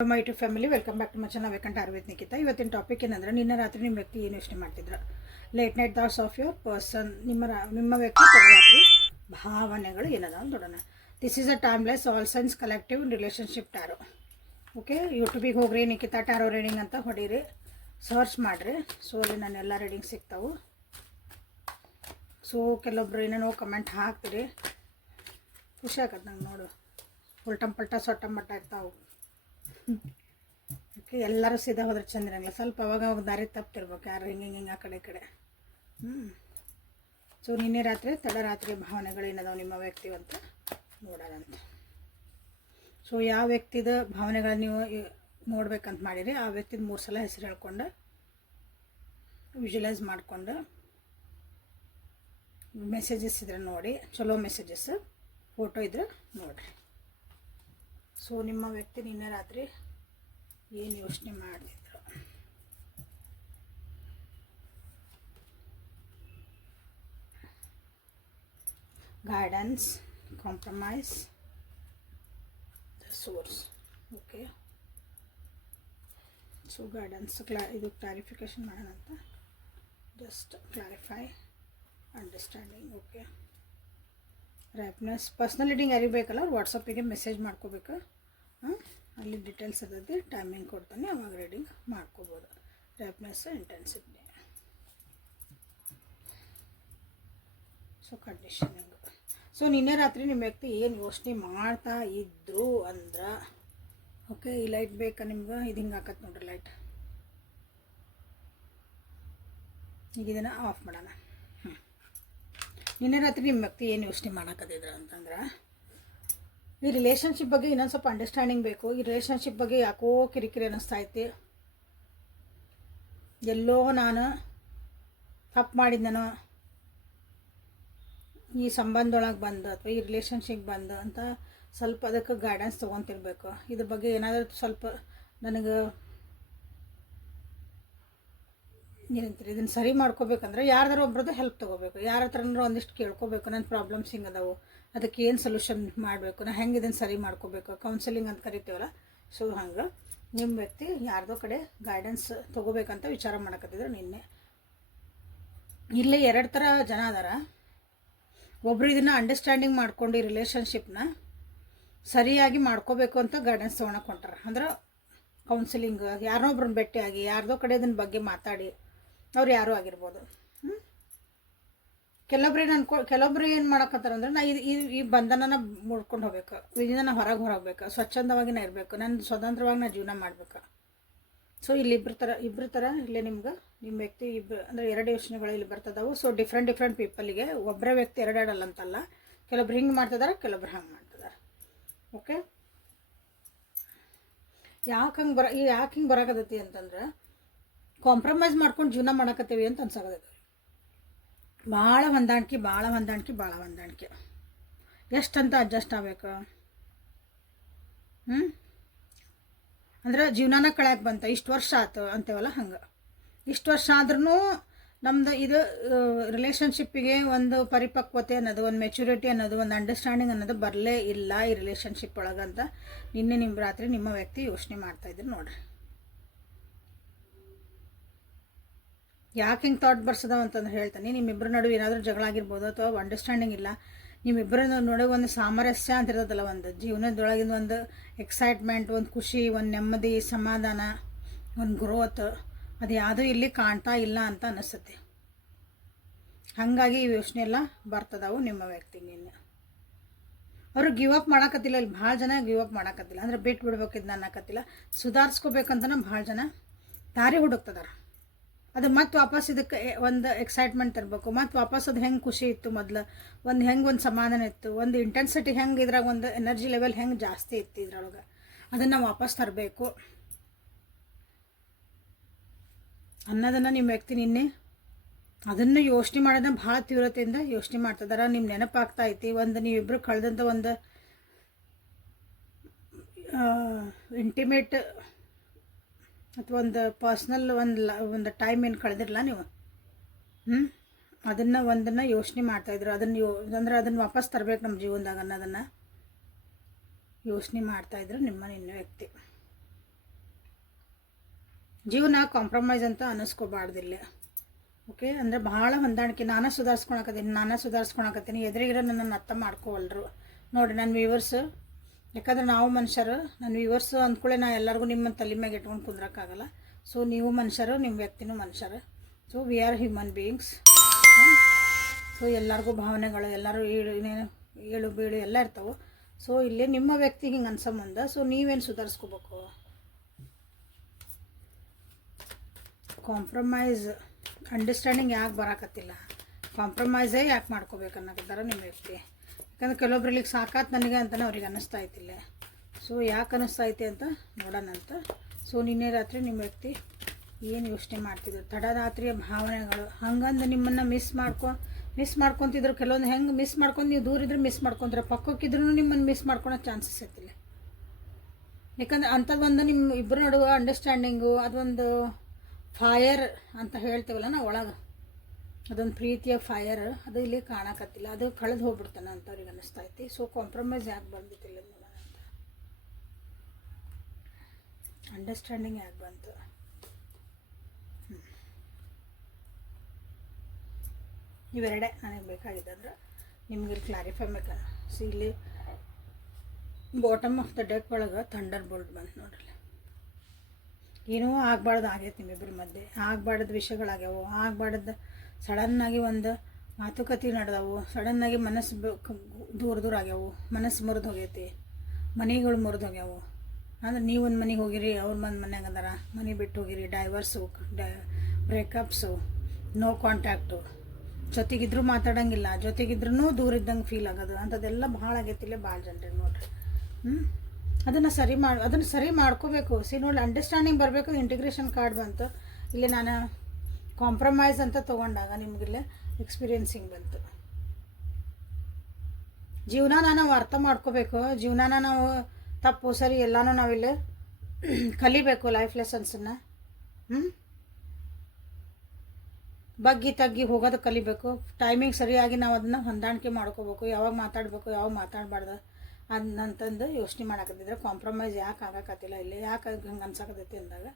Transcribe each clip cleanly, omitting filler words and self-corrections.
My to family welcome back to my channel ವೇಕಂಟ್ ಆರ್ವೇತ್ ನಿಖಿತಾ. ಇವತ್ತಿನ ಟಾಪಿಕ್ ಏನಂದ್ರೆ, ನಿನ್ನೆ ರಾತ್ರಿ ನಿಮ್ಮ ವ್ಯಕ್ತಿ ಏನು ಯೋಚನೆ ಮಾಡ್ತಿದ್ರು? Late night thoughts of your person. ನಿಮ್ಮ ವ್ಯಕ್ತಿ ರಾತ್ರಿ ಭಾವನೆಗಳು ಏನದ ಅಂತ ನೋಡೋಣ. This is a timeless all signs collective relationship tarot. Okay, ಯೂಟ್ಯೂಬಿಗೆ ಹೋಗ್ರಿ, ನಿಖಿತಾ ಟ್ಯಾರೋ ರೀಡಿಂಗ್ ಅಂತ ಹೊಡೀರಿ, ಸರ್ಚ್ ಮಾಡಿರಿ. ಸೊ ಅಲ್ಲಿ ನಾನೆಲ್ಲ ರೀಡಿಂಗ್ ಸಿಗ್ತಾವೆ. ಸೊ ಕೆಲವೊಬ್ರು ಏನೇನೋ ಕಮೆಂಟ್ ಹಾಕ್ತೀರಿ, ಖುಷಿ ಆಗತ್ತೆ ನಂಗೆ ನೋಡು. ಉಲ್ಟಂ ಪಲ್ಟ ಸೊಟ್ಟಂ ಮಟ್ಟ ಆಗ್ತಾವೆ. ಓಕೆ, ಎಲ್ಲರೂ ಸೀದಾ ಹೋದ್ರೆ ಚಂದಿರಂಗಿಲ್ಲ, ಸ್ವಲ್ಪ ಅವಾಗ ದಾರಿ ತಪ್ತಿರ್ಬೇಕು, ಯಾರು ಹಿಂಗೆ ಆ ಕಡೆ. ಸೊ ನಿನ್ನೆ ರಾತ್ರಿ ತಡರಾತ್ರಿ ಭಾವನೆಗಳೇನದಾವ ನಿಮ್ಮ ವ್ಯಕ್ತಿ ಅಂತ ನೋಡೋಣಂತ. ಸೊ ಯಾವ ವ್ಯಕ್ತಿದ ಭಾವನೆಗಳನ್ನ ನೀವು ನೋಡ್ಬೇಕಂತ ಮಾಡಿರಿ, ಆ ವ್ಯಕ್ತಿದ 3 ಸಲ ಹೆಸರು ಹೇಳ್ಕೊಂಡು ವಿಜುವಲೈಸ್ ಮಾಡಿಕೊಂಡು ಮೆಸೇಜಸ್ ಇದ್ರೆ ನೋಡಿ, ಚಲೋ ಮೆಸೇಜಸ್, ಫೋಟೋ ಇದ್ರೆ ನೋಡಿರಿ. ಸೊ ನಿಮ್ಮ ವ್ಯಕ್ತಿ ನಿನ್ನೆ ರಾತ್ರಿ ಏನು ಯೋಚನೆ ಮಾಡ್ತಿದ್ರು? Guidance, compromise, the source. Okay, so guidance ಇದು ಕ್ಲಾರಿಫಿಕೇಶನ್ ಮಾಡೋಣ ಅಂತ, ಜಸ್ಟ್ ಕ್ಲಾರಿಫೈ, ಅಂಡರ್ಸ್ಟ್ಯಾಂಡಿಂಗ್. ಓಕೆ, ರ್ಯಾಪ್ನೆಸ್. ಪರ್ಸ್ನಲ್ ರೀಡಿಂಗ್ ಯಾರಿಗೆ ಬೇಕಲ್ಲ ಅವ್ರು ವಾಟ್ಸಪ್ಪಿಗೆ ಮೆಸೇಜ್ ಮಾಡ್ಕೋಬೇಕು. ಅಲ್ಲಿ ಡೀಟೇಲ್ಸ್ ಇರ್ತೈತಿ, ಟೈಮಿಂಗ್ ಕೊಡ್ತಾನೆ, ಅವಾಗ ರೀಡಿಂಗ್ ಮಾಡ್ಕೋಬೋದು. ರ್ಯಾಪ್ನೆಸ್, ಇಂಟೆನ್ಸಿಟಿ. So conditioning. ಸೊ ನಿನ್ನೆ ರಾತ್ರಿ ನಿಮ್ಮ ವ್ಯಕ್ತಿ ಏನು ಯೋಚನೆ ಮಾಡ್ತಾ ಇದ್ರು ಅಂದ್ರೆ, ಓಕೆ, ಈ ಲೈಟ್ ಬೇಕಾ ನಿಮ್ಗೆ? ಇದು ಹಿಂಗೆ ಹಾಕತ್ತೆ ನೋಡ್ರಿ ಲೈಟ್. ಈಗ ಇದನ್ನು ಆಫ್ ಮಾಡೋಣ. ನಿನ್ನೆ ರಾತ್ರಿ ನಿಮ್ಮ ವ್ಯಕ್ತಿ ಏನು ಯೋಚನೆ ಮಾಡಕತ್ತಿದ್ರು ಅಂತಂದ್ರೆ, ಈ ರಿಲೇಷನ್ಶಿಪ್ ಬಗ್ಗೆ ಇನ್ನೊಂದು ಸ್ವಲ್ಪ ಅಂಡರ್ಸ್ಟ್ಯಾಂಡಿಂಗ್ ಬೇಕು. ಈ ರಿಲೇಷನ್ಶಿಪ್ ಬಗ್ಗೆ ಯಾಕೋ ಕಿರಿಕಿರಿ ಅನ್ನಿಸ್ತಾ ಐತಿ, ಎಲ್ಲೋ ನಾನು ತಪ್ಪು ಮಾಡಿದ್ನೋ ಈ ಸಂಬಂಧದೊಳಗೆ ಬಂದು ಅಥವಾ ಈ ರಿಲೇಷನ್ಶಿಪ್ ಬಂದು ಅಂತ ಸ್ವಲ್ಪ ಅದಕ್ಕೆ ಗೈಡೆನ್ಸ್ ತೊಗೊತಿರ್ಬೇಕು. ಇದ್ರ ಬಗ್ಗೆ ಏನಾದರೂ ಸ್ವಲ್ಪ ನನಗೆ ಏನಂತೀರಿ, ಇದನ್ನು ಸರಿ ಮಾಡ್ಕೋಬೇಕಂದ್ರೆ ಯಾರ್ದಾರು ಒಬ್ರದ್ದು ಹೆಲ್ಪ್ ತೊಗೋಬೇಕು, ಯಾರ ಹತ್ರನಾರು ಒಂದಿಷ್ಟು ಕೇಳ್ಕೋಬೇಕು. ನನ್ನ ಪ್ರಾಬ್ಲಮ್ಸ್ ಹಿಂಗೆ ಅದಾವು, ಅದಕ್ಕೆ ಏನು ಸೊಲ್ಯೂಷನ್ ಮಾಡಬೇಕು, ನಾ ಹೆಂಗೆ ಇದನ್ನು ಸರಿ ಮಾಡ್ಕೋಬೇಕು, ಕೌನ್ಸಿಲಿಂಗ್ ಅಂತ ಕರಿತೀವಲ್ಲ. ಸೊ ಹಂಗೆ ನಿಮ್ಮ ವ್ಯಕ್ತಿ ಯಾರ್ದೋ ಕಡೆ ಗೈಡೆನ್ಸ್ ತೊಗೋಬೇಕಂತ ವಿಚಾರ ಮಾಡಕತ್ತಿದ್ರು ನಿನ್ನೆ. ಇಲ್ಲಿ 2 ಥರ ಜನ ಅದಾರ. ಒಬ್ಬರು ಇದನ್ನು ಅಂಡರ್ಸ್ಟ್ಯಾಂಡಿಂಗ್ ಮಾಡ್ಕೊಂಡು ಈ ರಿಲೇಷನ್ಶಿಪ್ನ ಸರಿಯಾಗಿ ಮಾಡ್ಕೋಬೇಕು ಅಂತ ಗೈಡೆನ್ಸ್ ತೊಗೊಳಕ್ಕೆ ಹೊಂಟಾರ. ಅಂದ್ರೆ ಕೌನ್ಸಿಲಿಂಗ್, ಯಾರನ್ನೋ ಒಬ್ರನ್ನ ಭೇಟಿಯಾಗಿ ಯಾರ್ದೋ ಕಡೆ ಇದನ್ನ ಬಗ್ಗೆ ಮಾತಾಡಿ, ಅವ್ರು ಯಾರೂ ಆಗಿರ್ಬೋದು. ಕೆಲವೊಬ್ರು ಏನು ಮಾಡಕತ್ತಾರ ಅಂದ್ರೆ, ನಾ ಈ ಬಂಧನನ ಮುಡ್ಕೊಂಡು ಹೋಗ್ಬೇಕು, ಇದನ್ನ ನಾ ಹೊರಗೆ ಹೊರಬೇಕು, ಸ್ವಚ್ಛಂದವಾಗಿ ನಾ ಇರಬೇಕು, ನಾನು ಸ್ವತಂತ್ರವಾಗಿ ನಾ ಜೀವನ ಮಾಡ್ಬೇಕು. ಸೊ ಇಲ್ಲಿ ಇಬ್ಬರು ಥರ ಇಲ್ಲೇ ನಿಮ್ಮ ವ್ಯಕ್ತಿ ಇಬ್ಬರು ಅಂದರೆ 2 ಯೋಚನೆಗಳು ಇಲ್ಲಿ ಬರ್ತದವು. ಸೊ ಡಿಫ್ರೆಂಟ್ ಪೀಪಲಿಗೆ ಒಬ್ಬರೇ ವ್ಯಕ್ತಿ 2 ಅಂತಲ್ಲ, ಕೆಲವೊಬ್ರು ಹಿಂಗೆ ಮಾಡ್ತಿದ್ದಾರೆ, ಕೆಲವೊಬ್ರು ಹಂಗೆ ಮಾಡ್ತಿದ್ದಾರೆ. ಓಕೆ, ಯಾಕೆ ಹಿಂಗೆ ಬರಾಕತ್ತೈತಿ ಅಂತಂದ್ರೆ, ಕಾಂಪ್ರಮೈಸ್ ಮಾಡ್ಕೊಂಡು ಜೀವನ ಮಾಡಕತ್ತೀವಿ ಅಂತ ಅನ್ಸಾಕತ್ತೈತಿ. ಭಾಳ ಹೊಂದಾಣಿಕೆ ಎಷ್ಟಂತ ಅಡ್ಜಸ್ಟ್ ಆಗ್ಬೇಕು. ಅಂದ್ರೆ ಜೀವನನ ಕಳ್ಯಾಕೆ ಬಂತ, ಇಷ್ಟು ವರ್ಷ ಆಯ್ತು ಅಂತೇವಲ್ಲ, ಹಂಗೆ ಇಷ್ಟು ವರ್ಷ ಆದ್ರೂ ನಮ್ದು ಇದು ರಿಲೇಷನ್ಶಿಪ್ಪಿಗೆ ಒಂದು ಪರಿಪಕ್ವತೆ ಅನ್ನೋದು, ಒಂದು ಮೆಚುರಿಟಿ ಅನ್ನೋದು, ಒಂದು ಅಂಡರ್ಸ್ಟ್ಯಾಂಡಿಂಗ್ ಅನ್ನೋದು ಬರಲೇ ಇಲ್ಲ ಈ ರಿಲೇಷನ್ಶಿಪ್ ಒಳಗಂತ ನಿನ್ನೆ ರಾತ್ರಿ ನಿಮ್ಮ ವ್ಯಕ್ತಿ ಯೋಚನೆ ಮಾಡ್ತಾಯಿದ್ರು ನೋಡ್ರಿ. ಯಾಕೆ ಹಿಂಗೆ ಥಾಟ್ ಬರ್ಸದಾವ ಅಂತಂದ್ರೆ ಹೇಳ್ತಾನೆ, ನಿಮ್ಮಿಬ್ಬರ ನಡುವೆ ಏನಾದರೂ ಜಗಳ ಆಗಿರ್ಬೋದು, ಅಥವಾ ಅಂಡರ್ಸ್ಟ್ಯಾಂಡಿಂಗ್ ಇಲ್ಲ, ನಿಮ್ಮಿಬ್ಬರ ನಡುವೆ ಒಂದು ಸಾಮರಸ್ಯ ಅಂತ ಇರೋದಲ್ಲ, ಒಂದು ಜೀವನದೊಳಗಿಂದ ಒಂದು ಎಕ್ಸೈಟ್ಮೆಂಟ್, ಒಂದು ಖುಷಿ, ಒಂದು ನೆಮ್ಮದಿ, ಸಮಾಧಾನ, ಒಂದು ಗ್ರೋತ್, ಅದು ಯಾವುದೂ ಇಲ್ಲಿ ಕಾಣ್ತಾ ಇಲ್ಲ ಅಂತ ಅನಿಸುತ್ತೆ. ಹಾಗಾಗಿ ಈ ಯೋಚನೆ ಎಲ್ಲ ಬರ್ತದಾವು ನಿಮ್ಮ ವ್ಯಕ್ತಿ. ನಿನ್ನೆ ಅವರು ಗಿವ್ ಅಪ್ ಮಾಡಕತ್ತಿಲ್ಲ. ಇಲ್ಲಿ ಭಾಳ ಜನ ಗಿವ್ ಅಪ್ ಮಾಡಕತ್ತಿಲ್ಲ, ಅಂದರೆ ಬಿಟ್ಟು ಬಿಡ್ಬೇಕಿದ್ದು ಅನ್ನಕತ್ತಿಲ್ಲ, ಸುಧಾರಿಸ್ಕೋಬೇಕಂತನ ಭಾಳ ಜನ ದಾರಿ ಹುಡುಕ್ತದಾರ. ಅದು ಮತ್ತೆ ವಾಪಸ್ ಇದಕ್ಕೆ ಒಂದು ಎಕ್ಸೈಟ್ಮೆಂಟ್ ಇರಬೇಕು, ಮತ್ತು ವಾಪಸ್ ಅದು ಹೆಂಗೆ ಖುಷಿ ಇತ್ತು ಮೊದಲು, ಒಂದು ಸಮಾಧಾನ ಇತ್ತು, ಒಂದು ಇಂಟೆನ್ಸಿಟಿ ಹೆಂಗೆ, ಇದ್ರಾಗ ಒಂದು ಎನರ್ಜಿ ಲೆವೆಲ್ ಹೆಂಗೆ ಜಾಸ್ತಿ ಇತ್ತು ಇದ್ರೊಳಗೆ, ಅದನ್ನು ವಾಪಸ್ ತರಬೇಕು ಅನ್ನೋದನ್ನು ನಿಮ್ಮ ವ್ಯಕ್ತಿ ನಿನ್ನೆ ಅದನ್ನು ಯೋಚನೆ ಮಾಡೋದನ್ನ ಭಾಳ ತೀವ್ರತೆಯಿಂದ ಯೋಚನೆ ಮಾಡ್ತಿದ್ದಾರೆ. ನಿಮ್ಮ ನೆನಪಾಗ್ತಾ ಐತಿ, ಒಂದು ನೀವಿಬ್ಬರು ಕಳೆದಂಥ ಒಂದು ಇಂಟಿಮೇಟ್ ಅಥವಾ ಒಂದು ಪರ್ಸ್ನಲ್ ಒಂದು ಟೈಮ್ ಏನು ಕಳೆದಿರಲ್ಲ ನೀವು, ಒಂದನ್ನು ಯೋಚನೆ ಮಾಡ್ತಾಯಿದ್ರು. ಅದನ್ನು ವಾಪಸ್ ತರಬೇಕು ನಮ್ಮ ಜೀವನದಾಗ ಅನ್ನೋದನ್ನು ಯೋಚನೆ ಮಾಡ್ತಾಯಿದ್ರು ನಿಮ್ಮ ನಿನ್ನ ವ್ಯಕ್ತಿ. ಜೀವನ ಕಾಂಪ್ರಮೈಸ್ ಅಂತ ಅನ್ನಿಸ್ಕೋಬಾರ್ದಿಲ್ಲ. ಓಕೆ, ಅಂದರೆ ಭಾಳ ಹೊಂದಾಣಿಕೆ. ನಾನೇ ಸುಧಾರಿಸ್ಕೊಳಕತ್ತೀನಿ ಎದುರಿಗಿರೋ ನನ್ನನ್ನು ಅರ್ಥ ಮಾಡ್ಕೋವಲ್ರು ನೋಡಿ ನನ್ನ ವ್ಯೂವರ್ಸ್. ಯಾಕಂದ್ರೆ ನಾವು ಮನುಷ್ಯರು, ನನ್ನ ವ್ಯೂವರ್ಸ್ ಅಂದ್ಕೊಳ್ಳೆ ನಾ ಎಲ್ಲರಿಗೂ ನಿಮ್ಮ ತಲೆ ಮ್ಯಾಗೆ ಇಟ್ಕೊಂಡು ಕುಂದ್ರಕ್ಕಾಗಲ್ಲ. ಸೊ ನೀವು ಮನುಷ್ಯರು, ನಿಮ್ಮ ವ್ಯಕ್ತಿನೂ ಮನುಷ್ಯರು. So we are human beings. So ಎಲ್ಲರಿಗೂ ಭಾವನೆಗಳು, ಎಲ್ಲರೂ ಏಳು ಬೀಳು ಎಲ್ಲ ಇರ್ತಾವೆ. ಸೊ ಇಲ್ಲಿ ನಿಮ್ಮ ವ್ಯಕ್ತಿ ಹಿಂಗೆ ಅನ್ಸಂಬಂಧ. ಸೊ ನೀವೇನು ಸುಧಾರಿಸ್ಕೋಬೇಕು? ಕಾಂಪ್ರಮೈಸ್ ಅಂಡರ್ಸ್ಟ್ಯಾಂಡಿಂಗ್ ಯಾಕೆ ಬರಾಕತ್ತಿಲ್ಲ, ಕಾಂಪ್ರಮೈಸೇ ಯಾಕೆ ಮಾಡ್ಕೋಬೇಕು ಅನ್ನೋಕತ್ತಾರ ನಿಮ್ಮ ವ್ಯಕ್ತಿ. ಯಾಕಂದ್ರೆ ಕೆಲವೊಬ್ರಿಗೆ ಸಾಕಾತ್ ನನಗೆ ಅಂತಲೇ ಅವ್ರಿಗೆ ಅನ್ನಿಸ್ತಾ ಐತಿಲ್ಲ. ಸೊ ಯಾಕೆ ಅನ್ನಿಸ್ತಾ ಐತಿ ಅಂತ ನೋಡೋಣಂತ. ಸೊ ನಿನ್ನೆ ರಾತ್ರಿ ನಿಮ್ಮ ವ್ಯಕ್ತಿ ಏನು ಯೋಚನೆ ಮಾಡ್ತಿದ್ರು, ತಡರಾತ್ರಿಯ ಭಾವನೆಗಳು ಹಂಗಂದು ನಿಮ್ಮನ್ನು ಮಿಸ್ ಮಾಡ್ಕೊತಿದ್ರು. ಕೆಲವೊಂದು ಹೆಂಗೆ ಮಿಸ್ ಮಾಡ್ಕೊಂಡು ನೀವು ದೂರ ಇದ್ರೆ ಮಿಸ್ ಮಾಡ್ಕೊತಾರೆ, ಪಕ್ಕಕ್ಕಿದ್ರೂ ನಿಮ್ಮನ್ನು ಮಿಸ್ ಮಾಡ್ಕೊಳೋ ಚಾನ್ಸಸ್ ಐತಿಲ್ಲ. ಯಾಕಂದ್ರೆ ಅಂಥದ್ದೊಂದು ನಿಮ್ಮ ಇಬ್ಬರು ನಡುವೆ ಅಂಡರ್ಸ್ಟ್ಯಾಂಡಿಂಗು, ಅದೊಂದು ಫೈರ್ ಅಂತ ಹೇಳ್ತೀವಲ್ಲ ನಾವು ಒಳಗೆ, ಅದೊಂದು ಪ್ರೀತಿಯ ಫೈರ್, ಅದು ಇಲ್ಲಿ ಕಾಣಕತ್ತಿಲ್ಲ. ಅದು ಕಳೆದು ಹೋಗ್ಬಿಡ್ತಾನೆ ಅಂತ ಅವ್ರಿಗೆ ಅನ್ನಿಸ್ತಾ ಐತಿ. ಸೊ ಕಾಂಪ್ರಮೈಸ್ ಯಾಕೆ ಬಂದಿತ್ತಿಲ್ಲ ನೋಡೋಣ ಅಂತ. ಅಂಡರ್ಸ್ಟ್ಯಾಂಡಿಂಗ್ ಯಾಕೆ ಬಂತು? ಇವೆರಡೇ ನನಗೆ ಬೇಕಾಗಿದ್ದಂದ್ರೆ ನಿಮ್ಗೆ ಇಲ್ಲಿ ಕ್ಲಾರಿಫೈ ಬೇಕಾದ್ರೆ. ಸೊ ಇಲ್ಲಿ ಬಾಟಮ್ ಆಫ್ ದ ಡೆಕ್ ಒಳಗೆ ಥಂಡರ್ ಬೋಲ್ಟ್ ಬಂತು ನೋಡ್ರಿ. ಏನೋ ಆಗಬಾರ್ದು ಆಗೈತೆ ನಿಮ್ಮಿಬ್ಬರ ಮಧ್ಯೆ, ಆಗಬಾರ್ದು ವಿಷಯಗಳಾಗ್ಯಾವು, ಆಗಬಾರ್ದು ಸಡನ್ನಾಗಿ ಒಂದು ಮಾತುಕತೆ ನಡೆದವು, ಸಡನ್ನಾಗಿ ಮನಸ್ಸು ದೂರ ಆಗ್ಯಾವು, ಮನಸ್ಸು ಮುರಿದು ಹೋಗೈತಿ, ಮನೆಗಳು ಮುರಿದು ಹೋಗ್ಯಾವು. ಅಂದ್ರೆ ನೀವು ಒಂದು ಮನೆಗೆ ಹೋಗಿರಿ, ಅವ್ರ ಮನ್ಯಾಗ ಅಂದಾರ, ಮನೆ ಬಿಟ್ಟು ಹೋಗಿರಿ, ಡೈವರ್ಸು, ಬ್ರೇಕಪ್ಸು, ನೋ ಕಾಂಟ್ಯಾಕ್ಟು, ಜೊತೆಗಿದ್ರೂ ಮಾತಾಡೋಂಗಿಲ್ಲ, ಜೊತೆಗಿದ್ರೂ ದೂರ ಇದ್ದಂಗೆ ಫೀಲ್ ಆಗೋದು, ಅಂಥದ್ದೆಲ್ಲ ಭಾಳ ಆಗೈತಿಲ್ಲ ಭಾಳ ಜನರಿಗೆ ನೋಡ್ರಿ. ಅದನ್ನು ಸರಿ ಮಾಡ್ಕೋಬೇಕು. ನೋಡಿ ಅಂಡರ್ಸ್ಟ್ಯಾಂಡಿಂಗ್ ಬರಬೇಕು. ಇಂಟಿಗ್ರೇಷನ್ ಕಾರ್ಡ್ ಬಂತು ಇಲ್ಲಿ. ನಾನು ಕಾಂಪ್ರಮೈಸ್ ಅಂತ ತೊಗೊಂಡಾಗ ನಿಮಗಿಲ್ಲ ಎಕ್ಸ್ಪೀರಿಯನ್ಸಿಂಗ್ ಬಂತು. ಜೀವನನ ನಾವು ಅರ್ಥ ಮಾಡ್ಕೋಬೇಕು. ಜೀವನನ ನಾವು ತಪ್ಪು ಸರಿ ಎಲ್ಲನೂ ನಾವಿಲ್ಲ ಕಲಿಬೇಕು. ಲೈಫ್ ಲೆಸನ್ಸನ್ನು ಬಗ್ಗಿ ತಗ್ಗಿ ಹೋಗೋದು ಕಲಿಬೇಕು. ಟೈಮಿಂಗ್ ಸರಿಯಾಗಿ ನಾವು ಅದನ್ನು ಹೊಂದಾಣಿಕೆ ಮಾಡ್ಕೋಬೇಕು. ಯಾವಾಗ ಮಾತಾಡಬೇಕು, ಯಾವಾಗ ಮಾತಾಡಬಾರ್ದು ಅಂತಂದು ಯೋಚನೆ ಮಾಡಾಕತ್ತಿದ್ರೆ ಕಾಂಪ್ರಮೈಸ್ ಯಾಕೆ ಆಗಾಕತ್ತಿಲ್ಲ, ಇಲ್ಲಿ ಯಾಕೆ ಹಂಗೆ ಅನ್ಸಾಕತ್ತೈತಿ ಅಂದಾಗ.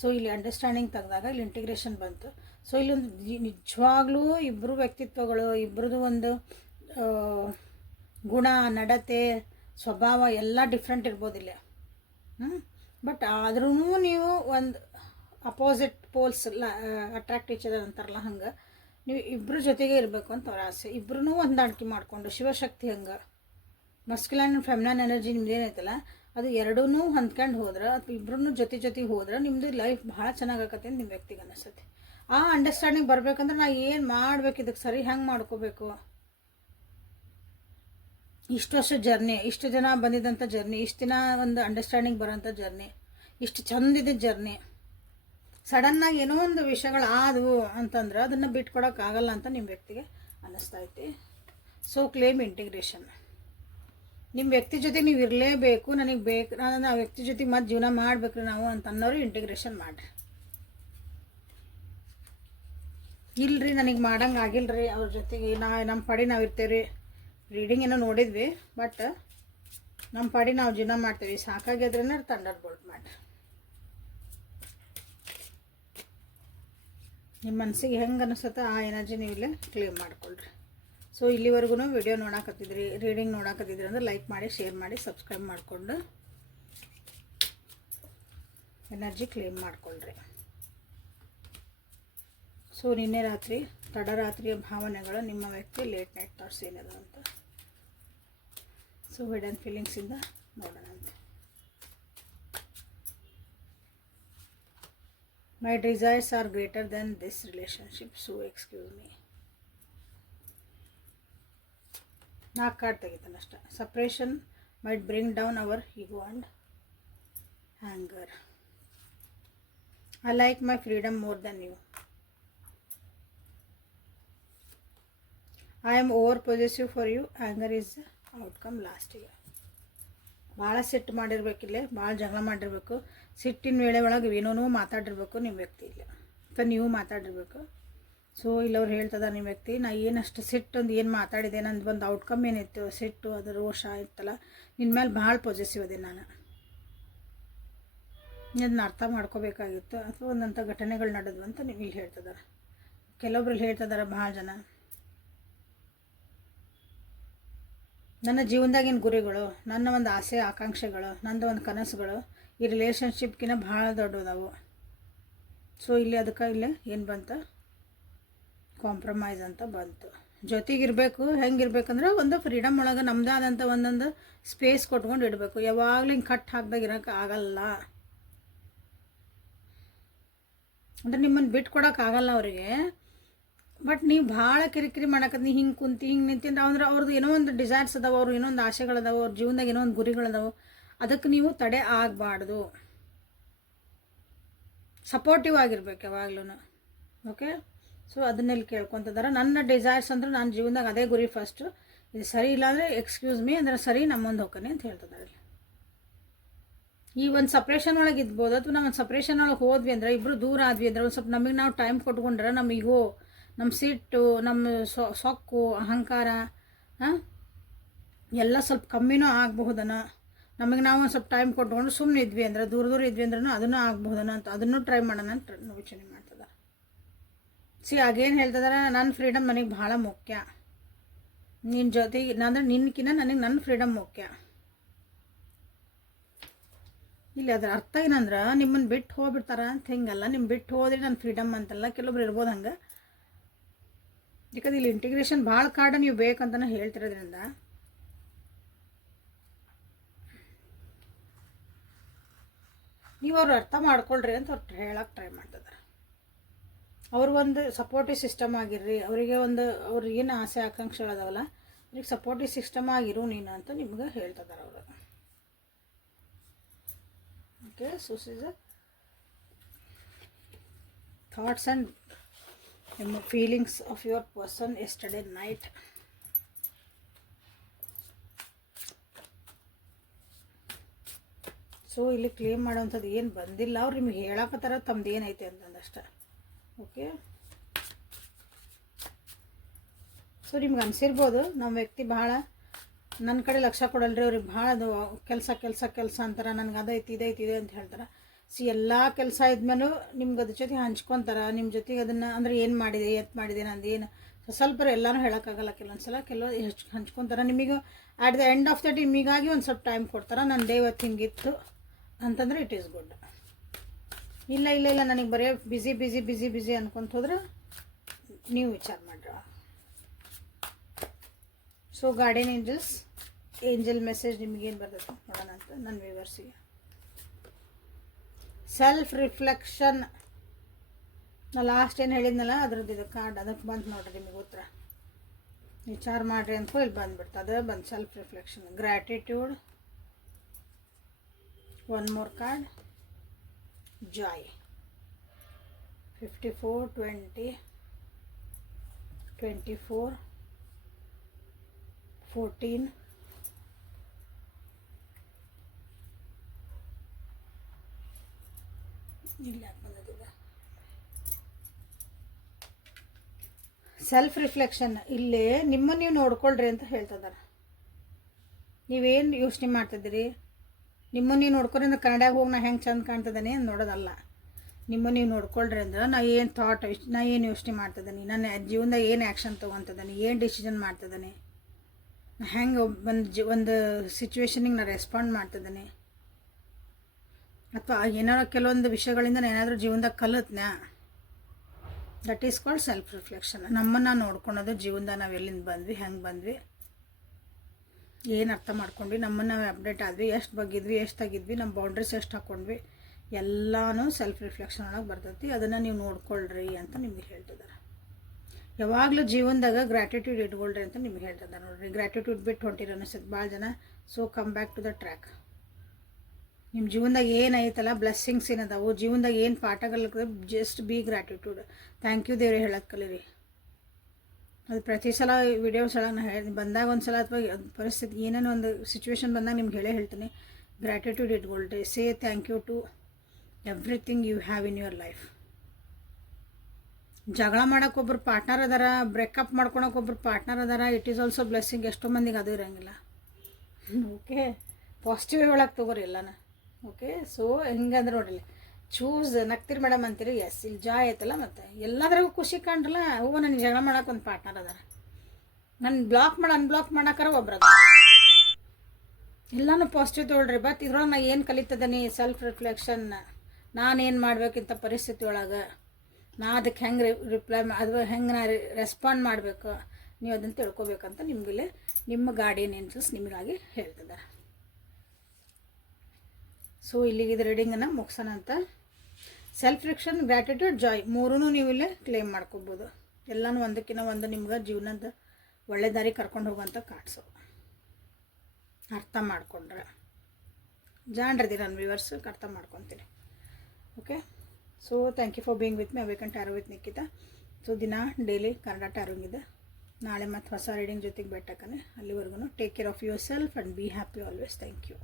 ಸೊ ಇಲ್ಲಿ ಅಂಡರ್ಸ್ಟ್ಯಾಂಡಿಂಗ್ ತೆಗೆದಾಗ ಇಲ್ಲಿ ಇಂಟಿಗ್ರೇಷನ್ ಬಂತು. ಸೊ ಇಲ್ಲೊಂದು ನಿಜವಾಗ್ಲೂ ಇಬ್ಬರು ವ್ಯಕ್ತಿತ್ವಗಳು, ಇಬ್ಬರದು ಒಂದು ಗುಣ, ನಡತೆ, ಸ್ವಭಾವ ಎಲ್ಲ ಡಿಫ್ರೆಂಟ್ ಇರ್ಬೋದಿಲ್ಲ. ಬಟ್ ಆದ್ರೂ ನೀವು ಒಂದು opposite poles attract each other ಅಂತಾರಲ್ಲ, ಹಂಗೆ ನೀವು ಇಬ್ಬರ ಜೊತೆಗೆ ಇರಬೇಕು ಅಂತ ಅವ್ರ ಆಸೆ. ಇಬ್ಬರೂ ಹೊಂದಾಣಿಕೆ ಮಾಡಿಕೊಂಡು ಶಿವಶಕ್ತಿ ಹಂಗೆ ಮಸ್ಕ್ಯುಲೈನ್ ಆ್ಯಂಡ್ ಫೆಮಿನೈನ್ ಎನರ್ಜಿ ನಿಮ್ದು ಏನೈತಲ್ಲ ಅದು ಎರಡೂ ಹೊಂದ್ಕೊಂಡು ಹೋದ್ರೆ, ಅಥವಾ ಇಬ್ಬರೂ ಜೊತೆ ಹೋದ್ರೆ ನಿಮ್ಮದು ಲೈಫ್ ಭಾಳ ಚೆನ್ನಾಗತ್ತೆ ಅಂತ ನಿಮ್ಮ ವ್ಯಕ್ತಿಗೆ ಅನ್ನಿಸ್ತೈತಿ. ಆ ಅಂಡರ್ಸ್ಟ್ಯಾಂಡಿಂಗ್ ಬರ್ಬೇಕಂದ್ರೆ ನಾ ಏನು ಮಾಡ್ಬೇಕು, ಇದಕ್ಕೆ ಸರಿ ಹೆಂಗೆ ಮಾಡ್ಕೋಬೇಕು. ಇಷ್ಟು ವರ್ಷ ಜರ್ನಿ, ಇಷ್ಟು ಜನ ಬಂದಿದ್ದಂಥ ಜರ್ನಿ, ಇಷ್ಟು ದಿನ ಒಂದು ಅಂಡರ್ಸ್ಟ್ಯಾಂಡಿಂಗ್ ಬರೋಂಥ ಜರ್ನಿ, ಇಷ್ಟು ಚಂದಿದ್ದ ಜರ್ನಿ, ಸಡನ್ನಾಗಿ ಏನೋ ಒಂದು ವಿಷಯಗಳು ಆದವು ಅಂತಂದ್ರೆ ಅದನ್ನು ಬಿಟ್ಕೊಡೋಕ್ಕಾಗಲ್ಲ ಅಂತ ನಿಮ್ಮ ವ್ಯಕ್ತಿಗೆ ಅನ್ನಿಸ್ತೈತಿ. So claim integration. ನಿಮ್ಮ ವ್ಯಕ್ತಿ ಜೊತೆ ನೀವು ಇರಲೇಬೇಕು, ನನಗೆ ಬೇಕು, ನಾನು ಆ ವ್ಯಕ್ತಿ ಜೊತೆ ಮತ್ತೆ ಜೀವನ ಮಾಡಬೇಕ್ರಿ ನಾವು ಅಂತ ಅನ್ನೋರು ಇಂಟಿಗ್ರೇಷನ್ ಮಾಡಿರಿ. ಇಲ್ಲರಿ ನನಗೆ ಮಾಡಂಗೆ ಆಗಿಲ್ಲರಿ ಅವ್ರ ಜೊತೆಗೆ, ನಮ್ಮ ಪಾಡಿ ನಾವು ಇರ್ತೇವೆ. ರೀಡಿಂಗ್ ಏನೋ ನೋಡಿದ್ವಿ, ಬಟ್ ನಮ್ಮ ಪಾಡಿ ನಾವು ಜೀವನ ಮಾಡ್ತೇವೆ, ಸಾಕಾಗ್ಯದ್ರೇ ಥಂಡರ್ ಬೋಲ್ಟ್ ಮಾಡಿರಿ. ನಿಮ್ಮ ಮನಸ್ಸಿಗೆ ಹೆಂಗೆ ಅನಿಸುತ್ತೋ ಆ ಎನರ್ಜಿ ನೀವು ಇಲ್ಲೇ ಕ್ಲೇಮ್ ಮಾಡ್ಕೊಳ್ರಿ. ಸೊ ಇಲ್ಲಿವರೆಗೂ ವಿಡಿಯೋ ನೋಡಾಕತ್ತಿದ್ರಿ, ರೀಡಿಂಗ್ ನೋಡಾಕತ್ತಿದ್ರಿ ಅಂದರೆ ಲೈಕ್ ಮಾಡಿ, ಶೇರ್ ಮಾಡಿ, ಸಬ್ಸ್ಕ್ರೈಬ್ ಮಾಡಿಕೊಂಡು ಎನರ್ಜಿ ಕ್ಲೇಮ್ ಮಾಡ್ಕೊಳ್ರಿ. ಸೊ ನಿನ್ನೆ ರಾತ್ರಿ ತಡರಾತ್ರಿಯ ಭಾವನೆಗಳು, ನಿಮ್ಮ ವ್ಯಕ್ತಿ ಲೇಟ್ ನೈಟ್ ಥಾಟ್ಸ್ ಏನಿದೆ ಅಂತ. ಸೊ ಹಿಡನ್ ಫೀಲಿಂಗ್ಸಿಂದ ನೋಡೋಣ ಅಂತ. My desires are greater than this relationship, so excuse me. ನಾಲ್ಕು ಕಾರ್ಡ್ ತೆಗಿತಾನೆ ಅಷ್ಟೆ. Suppression might bring down our ego and anger. I like my freedom more than you. I am over possessive for you. Anger is the outcome last year. ಭಾಳ ಸಿಟ್ಟು ಮಾಡಿರ್ಬೇಕಿಲ್ಲ, ಭಾಳ ಜಗಳ ಮಾಡಿರ್ಬೇಕು, ಸಿಟ್ಟಿನ ವೇಳೆ ಒಳಗೆ ಏನೋ ಮಾತಾಡಿರ್ಬೇಕು ನಿಮ್ಮ ವ್ಯಕ್ತಿ ಇಲ್ಲ, ಅಥವಾ ನೀವು ಮಾತಾಡಿರ್ಬೇಕು. ಸೊ ಇಲ್ಲವ್ರು ಹೇಳ್ತದ ನಿಮ್ಮ ವ್ಯಕ್ತಿ, ನಾ ಏನಷ್ಟು ಸಿಟ್ಟೊಂದು ಏನು ಮಾತಾಡಿದೆ, ನಂದು ಒಂದು ಔಟ್ಕಮ್ ಏನಿತ್ತು, ಸಿಟ್ಟು ಅದು ರೋಷ ಇತ್ತಲ್ಲ, ನಿನ್ನ ಮೇಲೆ ಭಾಳ ಪೊಸೆಸಿವ್ ಅದೇ ನಾನು. ಅದನ್ನ ಅರ್ಥ ಮಾಡ್ಕೋಬೇಕಾಗಿತ್ತು, ಅಥವಾ ಒಂದಂಥ ಘಟನೆಗಳು ನಡೆದ್ವು ಅಂತ ನೀವು ಇಲ್ಲಿ ಹೇಳ್ತಿದ್ದಾರೆ. ಕೆಲವೊಬ್ರು ಇಲ್ಲಿ ಹೇಳ್ತಿದ್ದಾರೆ ಭಾಳ ಜನ, ನನ್ನ ಜೀವನದಾಗಿನ ಗುರಿಗಳು, ನನ್ನ ಒಂದು ಆಸೆ ಆಕಾಂಕ್ಷೆಗಳು, ನಂದು ಒಂದು ಕನಸುಗಳು ಈ ರಿಲೇಷನ್ಶಿಪ್ಗಿನ ಭಾಳ ದೊಡ್ಡದವು. ಸೊ ಇಲ್ಲಿ ಅದಕ್ಕೆ ಇಲ್ಲೇ ಏನು ಬಂತು, ಕಾಂಪ್ರಮೈಸ್ ಅಂತ ಬಂತು. ಜೊತೆಗಿರಬೇಕು. ಹೆಂಗಿರ್ಬೇಕಂದ್ರೆ ಒಂದು ಫ್ರೀಡಮ್ ಒಳಗೆ ನಮ್ಮದೇ ಆದಂಥ ಒಂದೊಂದು ಸ್ಪೇಸ್ ಕೊಟ್ಕೊಂಡು ಇಡಬೇಕು. ಯಾವಾಗಲೂ ಹಿಂಗೆ ಕಟ್ ಹಾಕ್ದಾಗ ಇರೋಕ್ಕೆ ಆಗಲ್ಲ. ಅಂದರೆ ನಿಮ್ಮನ್ನು ಬಿಟ್ಟು ಕೊಡೋಕ್ಕಾಗಲ್ಲ ಅವರಿಗೆ. ಬಟ್ ನೀವು ಭಾಳ ಕಿರಿಕಿರಿ ಮಾಡಕ್ಕೆ ನೀ ಹಿಂಗೆ ಕುಂತು ಹಿಂಗೆ ನಿಂತಿಂದ್ರೆ ಅಂದ್ರೆ ಅವ್ರದ್ದು ಏನೋ ಒಂದು ಡಿಸೈರ್ಸ್ ಅದಾವೆ, ಅವ್ರು ಏನೋ ಒಂದು ಆಸೆಗಳದಾವೆ, ಅವ್ರ ಜೀವನದಾಗ ಏನೋ ಒಂದು ಗುರಿಗಳದಾವೆ. ಅದಕ್ಕೆ ನೀವು ತಡೆ ಆಗಬಾರ್ದು. ಸಪೋರ್ಟಿವ್ ಆಗಿರ್ಬೇಕು ಯಾವಾಗ್ಲೂ. ಓಕೆ, ಸೊ ಅದನ್ನೆಲ್ಲಿ ಕೇಳ್ಕೊತಿದ್ದಾರೆ. ನನ್ನ ಡಿಸೈರ್ಸ್ ಅಂದ್ರೆ ನನ್ನ ಜೀವನದಾಗ ಅದೇ ಗುರಿ ಫಸ್ಟು. ಇದು ಸರಿ ಇಲ್ಲಾಂದರೆ ಎಕ್ಸ್ಕ್ಯೂಸ್ ಮೀ ಅಂದರೆ ಸರಿ, ನಮ್ಮೊಂದು ಹೋಗ್ತಾನೆ ಅಂತ ಹೇಳ್ತಿದ್ದಾರೆ. ಈ ಒಂದು ಸಪ್ರೇಷನ್ ಒಳಗೆ ಇದ್ಬೋದು, ಅಥವಾ ನಾವು ಒಂದು ಸಪ್ರೇಷನ್ ಒಳಗೆ ಹೋದ್ವಿ ಅಂದ್ರೆ, ಇಬ್ಬರು ದೂರ ಆದ್ವಿ ಅಂದ್ರೆ ಒಂದು ಸ್ವಲ್ಪ ನಮಗೆ ನಾವು ಟೈಮ್ ಕೊಟ್ಕೊಂಡ್ರೆ ನಮ್ಮ ಈಗೋ, ನಮ್ಮ ಸಿಟ್ಟು, ನಮ್ಮ ಸೊಕ್ಕು, ಅಹಂಕಾರ ಎಲ್ಲ ಸ್ವಲ್ಪ ಕಮ್ಮಿನೂ ಆಗಬಹುದನ. ನಮಗೆ ನಾವು ಒಂದು ಸ್ವಲ್ಪ ಟೈಮ್ ಕೊಟ್ಕೊಂಡು ಸುಮ್ಮನೆ ಇದ್ವಿ ಅಂದ್ರೆ, ದೂರ ಇದ್ವಿ ಅಂದ್ರೂ ಅದನ್ನು ಆಗಬಹುದನ ಅಂತ ಅದನ್ನು ಟ್ರೈ ಮಾಡೋಣ ಅಂತ ಯೋಚನೆ ಮಾಡ್ತಿದ್ದಾರೆ. ಆಗೇನು ಹೇಳ್ತಿದ್ದಾರೆ, ನನ್ನ ಫ್ರೀಡಮ್ ನನಗೆ ಭಾಳ ಮುಖ್ಯ. ನಿನ್ನ ಜೊತೆಗೆ ಅಂದರೆ ನಿನ್ನಕಿನ್ನ ನನಗೆ ನನ್ನ ಫ್ರೀಡಮ್ ಮುಖ್ಯ. ಇಲ್ಲಿ ಅದರ ಅರ್ಥ ಏನಂದ್ರೆ ನಿಮ್ಮನ್ನು ಬಿಟ್ಟು ಹೋಗ್ಬಿಡ್ತಾರ ಅಂತ ಹಿಂಗಲ್ಲ. ನಿಮ್ಮ ಬಿಟ್ಟು ಹೋದ್ರೆ ನನ್ನ ಫ್ರೀಡಮ್ ಅಂತಲ್ಲ. ಕೆಲವೊಬ್ರು ಇರ್ಬೋದು ಹಂಗೆ. ಯಾಕಂದ್ರೆ ಇಲ್ಲಿ ಇಂಟಿಗ್ರೇಷನ್ ಭಾಳ ಕಾರ್ಡ ನೀವು ಬೇಕಂತಲೇ ಹೇಳ್ತಿರೋದ್ರಿಂದ ನೀವು ಅವ್ರು ಅರ್ಥ ಮಾಡ್ಕೊಳ್ರಿ ಅಂತ ಅವ್ರು ಹೇಳಕ್ಕೆ ಟ್ರೈ ಮಾಡ್ತಿದ್ದಾರೆ. ಅವ್ರಿಗೊಂದು ಸಪೋರ್ಟಿವ್ ಸಿಸ್ಟಮ್ ಆಗಿರ್ರಿ. ಅವರಿಗೆ ಒಂದು ಅವ್ರಿಗೆ ಏನು ಆಸೆ ಆಕಾಂಕ್ಷೆಗಳದಾವಲ್ಲ, ಅವ್ರಿಗೆ ಸಪೋರ್ಟಿವ್ ಸಿಸ್ಟಮ್ ಆಗಿರು ನೀನು ಅಂತ ನಿಮ್ಗೆ ಹೇಳ್ತಿದ್ದಾರೆ ಅವರು. Okay, so is thoughts and feelings of your person yesterday night. So ಇಲ್ಲಿ ಕ್ಲೇಮ್ ಮಾಡೋವಂಥದ್ದು ಏನು ಬಂದಿಲ್ಲ. ಅವ್ರು ನಿಮ್ಗೆ ಹೇಳಕತ್ತಾರ ತಮ್ದು ಏನೈತೆ ಅಂತಂದಷ್ಟೆ. ಓಕೆ, ಸೊ ನಿಮ್ಗೆ ಅನಿಸಿರ್ಬೋದು ನಮ್ಮ ವ್ಯಕ್ತಿ ಭಾಳ ನನ್ನ ಕಡೆ ಲಕ್ಷ್ಯ ಕೊಡಲ್ರಿ, ಅವ್ರಿಗೆ ಭಾಳ ಅದು ಕೆಲಸ ಅಂತಾರೆ. ನನಗೆ ಅದೈತಿ ಇದೈತಿ ಅಂತ ಹೇಳ್ತಾರೆ. ಎಲ್ಲ ಕೆಲಸ ಇದ್ಮೇಲೂ ನಿಮ್ಗೆ ಅದ್ರ ಜೊತೆ ಹಂಚ್ಕೊತಾರೆ. ನಿಮ್ಮ ಜೊತೆಗೆ ಅದನ್ನು ಅಂದರೆ ಏನು ಮಾಡಿದೆ ನಂದು ಏನು ಸ್ವಲ್ಪ ಎಲ್ಲನೂ ಹೇಳೋಕ್ಕಾಗಲ್ಲ. ಕೆಲವೊಂದು ಸಲ ಹಂಚ್ಕೊತಾರೆ. ನಿಮಗೆ at the end of the day ನಿಮಗಾಗಿ ಒಂದು ಸ್ವಲ್ಪ ಟೈಮ್ ಕೊಡ್ತಾರೆ. ನನ್ನ ಡೇ ಇವತ್ತು ಹಿಂಗಿತ್ತು ಅಂತಂದ್ರೆ ಇಟ್ ಈಸ್ ಗುಡ್. ಇಲ್ಲ ನನಗೆ ಬರೀ ಬಿಸಿ ಅನ್ಕೊಂತ ಹೋದ್ರೆ ನೀವು ವಿಚಾರ ಮಾಡ್ರಿ. ಸೊ ಗಾರ್ಡಿಯನ್ ಏಂಜಲ್ ಮೆಸೇಜ್ ನಿಮಗೇನು ಬರ್ತೈತೆ ನೋಡೋಣ ಅಂತ ನನ್ನ ವ್ಯೂವರ್ಸಿಗೆ. ಸೆಲ್ಫ್ ರಿಫ್ಲೆಕ್ಷನ್ ನಾ ಲಾಸ್ಟ್ ಏನು ಹೇಳಿದ್ನಲ್ಲ ಅದ್ರದ್ದು ಇದು ಕಾರ್ಡ್, ಅದಕ್ಕೆ ಬಂತು ನೋಡ್ರಿ ನಿಮಗೆ ಉತ್ತರ. ವಿಚಾರ ಮಾಡಿರಿ ಅಂತ ಇಲ್ಲಿ ಬಂದುಬಿಡ್ತು. ಅದು self reflection, gratitude. One more card, Joy. 54, 20, 24, 14. ಇಲ್ಲ ಬಂದಿದೆ ಸೆಲ್ಫ್ ರಿಫ್ಲೆಕ್ಷನ್. ಇಲ್ಲಿ ನಿಮ್ಮನ್ನು ನೀವು ನೋಡ್ಕೊಳ್ರಿ ಅಂತ ಹೇಳ್ತಿದ್ದಾರೆ. ನೀವೇನು ಯೋಚನೆ ಮಾಡ್ತಿದ್ದೀರಿ, ನಿಮ್ಮನ್ನು ನೀವು ನೋಡ್ಕೊಳ್ರಿ ಅಂದ್ರೆ ಕನ್ನಡಾಗ ಹೋಗಿ ನಾ ಹೆಂಗೆ ಚಂದ ಕಾಣ್ತಿದ್ದೇನೆ ನೋಡೋದಲ್ಲ. ನಿಮ್ಮನ್ನು ನೀವು ನೋಡ್ಕೊಳ್ರಿ ಅಂದ್ರೆ ನಾ ಏನು ಥಾಟ್, ನಾ ಏನು ಯೋಚನೆ ಮಾಡ್ತಿದ್ದೀನಿ, ನನ್ನ ಜೀವನದಾಗ ಏನು ಆ್ಯಕ್ಷನ್ ತೊಗೊತಿದ್ದೀನಿ, ಏನು ಡಿಸಿಷನ್ ಮಾಡ್ತಿದ್ದೀನಿ, ನಾ ಹೆಂಗೆ ಒಂದು ಸಿಚುವೇಶನಿಗೆ ನಾನು ರೆಸ್ಪಾಂಡ್ ಮಾಡ್ತಿದ್ದೀನಿ, ಅಥವಾ ಏನಾದ್ರು ಕೆಲವೊಂದು ವಿಷಯಗಳಿಂದ ನಾನು ಏನಾದರೂ ಜೀವನದಾಗ ಕಲಿತ್ನ. That is called self reflection. ನಮ್ಮನ್ನು ನೋಡ್ಕೊಳೋದು, ಜೀವನದಾಗ ನಾವು ಎಲ್ಲಿಂದ ಬಂದ್ವಿ, ಹೆಂಗೆ ಬಂದ್ವಿ, ಏನು ಅರ್ಥ ಮಾಡ್ಕೊಂಡ್ವಿ, ನಮ್ಮನ್ನು ನಾವು ಅಪ್ಡೇಟ್ ಆದ್ವಿ, ಎಷ್ಟು ಬಗ್ಗಿದ್ವಿ, ಎಷ್ಟು ತೆಗಿದ್ವಿ, ನಮ್ಮ ಬೌಂಡ್ರೀಸ್ ಎಷ್ಟು ಹಾಕ್ಕೊಂಡ್ವಿ, ಎಲ್ಲನೂ ಸೆಲ್ಫ್ ರಿಫ್ಲೆಕ್ಷನ್ ಒಳಗೆ ಬರ್ತೈತಿ. ಅದನ್ನು ನೀವು ನೋಡ್ಕೊಳ್ರಿ ಅಂತ ನಿಮಗೆ ಹೇಳ್ತಿದ್ದಾರೆ. ಯಾವಾಗಲೂ ಜೀವನದಾಗ ಗ್ರ್ಯಾಟಿಟ್ಯೂಡ್ ಇಟ್ಕೊಳ್ರಿ ಅಂತ ನಿಮ್ಗೆ ಹೇಳ್ತಿದ್ದಾರೆ. ನೋಡಿರಿ, ಗ್ರ್ಯಾಟಿಟ್ಯೂಡ್ ಬಿಟ್ಟು ಹೊಂಟಿರೋ ಅನಿಸುತ್ತೆ ಭಾಳ ಜನ. So come back to the track. ನಿಮ್ಮ ಜೀವನದಾಗ ಏನೈತಲ್ಲ, ಬ್ಲೆಸ್ಸಿಂಗ್ಸ್ ಏನದಾವು, ಜೀವನದಾಗ ಏನು ಪಾಠಗಳು, just be gratitude. Thank you ದೇವ್ರೆ ಹೇಳೋದು ಕಲೀರಿ. ಅದು ಪ್ರತಿ ಸಲ ವಿಡಿಯೋಸ್ ಒಳಗೆ ನಾನು ಹೇಳಿ ಬಂದಾಗ ಒಂದು ಸಲ ಅಥವಾ ಪರಿಸ್ಥಿತಿ ಏನೇನೋ ಒಂದು ಸಿಚುವೇಶನ್ ಬಂದಾಗ ನಿಮ್ಗೆ ಹೇಳ್ತೀನಿ, ಗ್ರ್ಯಾಟಿಟ್ಯೂಡ್ ಇಟ್ಕೊಳ್ರಿ. Say thank you to everything you have in your life. ಜಗಳ ಮಾಡೋಕ್ಕೊಬ್ರು ಪಾರ್ಟ್ನರ್ ಅದಾರ, ಬ್ರೇಕಪ್ ಮಾಡ್ಕೊಳಕ್ಕೊಬ್ರು ಪಾರ್ಟ್ನರ್ ಅದಾರ. It is also blessing. ಎಷ್ಟೋ ಮಂದಿಗೆ ಅದು ಇರೋಂಗಿಲ್ಲ. ಓಕೆ, ಪಾಸಿಟಿವ್ ಒಳಗೆ ತೊಗೋರಿ ಎಲ್ಲನ. ಓಕೆ. ಸೊ ಹಿಂಗಂದ್ರೆ ನೋಡ್ರಿ, ಚೂಸ್ ನಗ್ತೀರಿ ಮೇಡಮ್ ಅಂತೀರಿ, ಎಸ್ ಇಲ್ಲಿ ಜಾಯ್ ಐತಲ್ಲ, ಮತ್ತು ಎಲ್ಲದ್ರಾಗೂ ಖುಷಿ ಕಂಡ್ರಲ್ಲ. ನನಗೆ ಜಗಳ ಮಾಡೋಕೆ ಒಂದು ಪಾರ್ಟ್ನರ್ ಅದಾರ, ನನ್ನ ಬ್ಲಾಕ್ ಮಾಡಿ ಅನ್ಬ್ಲಾಕ್ ಮಾಡೋಕ್ಕಾರ ಒಬ್ರು ಅದ. ಎಲ್ಲನೂ ಪಾಸಿಟಿವ್ ತೊಗೊಳ್ರಿ. ಬಟ್ ಇದ್ರೊಳಗೆ ನಾ ಏನು ಕಲಿತದನಿ, ಸೆಲ್ಫ್ ರಿಫ್ಲೆಕ್ಷನ್, ನಾನೇನು ಮಾಡ್ಬೇಕಿಂತ ಪರಿಸ್ಥಿತಿ ಒಳಗೆ, ನಾ ಅದಕ್ಕೆ ಹೆಂಗೆ ಅದು ಹೆಂಗೆ ನಾ ರೆಸ್ಪಾಂಡ್ ಮಾಡಬೇಕು, ನೀವು ಅದನ್ನು ತಿಳ್ಕೊಬೇಕಂತ ನಿಮಗಿಲ್ಲಿ ನಿಮ್ಮ ಗಾರ್ಡಿಯನ್ ಏಂಜಲ್ಸ್ ನಿಮಗಾಗಿ ಹೇಳ್ತಿದ್ದಾರೆ. ಸೊ ಇಲ್ಲಿಗೆ ಇದು ರೀಡಿಂಗನ್ನು ಮುಗಿಸೋಣ ಅಂತ. ಸೆಲ್ಫ್ ರಿಫ್ಲೆಕ್ಷನ್, ಗ್ರ್ಯಾಟಿಟ್ಯೂಡ್, ಜಾಯ್ ಮೂರೂ ನೀವು ಇಲ್ಲೇ ಕ್ಲೇಮ್ ಮಾಡ್ಕೋಬೋದು. ಎಲ್ಲನೂ ಒಂದಕ್ಕಿಂತ ಒಂದು ನಿಮ್ಗೆ ಜೀವನದ ಒಳ್ಳೆ ದಾರಿ ಕರ್ಕೊಂಡು ಹೋಗುವಂಥ ಕಾಡ್ಸು. ಅರ್ಥ ಮಾಡ್ಕೊಂಡ್ರೆ ಜಾಣ್ರದಿ ನನ್ನ ವ್ಯೂವರ್ಸ್ ಅರ್ಥ ಮಾಡ್ಕೊತೀನಿ. Okay. So thank you for being with me awaken tarot with Nikhita. So ದಿನ ಡೈಲಿ ಕನ್ನಡ ಟ್ಯಾರೋಂಗ್ ಇದೆ. ನಾಳೆ ಮತ್ತು ಹೊಸ ರೀಡಿಂಗ್ ಜೊತೆಗೆ ಭೇಟಿ. ಅಲ್ಲಿವರೆಗೂ take care of yourself and be happy always. Thank you.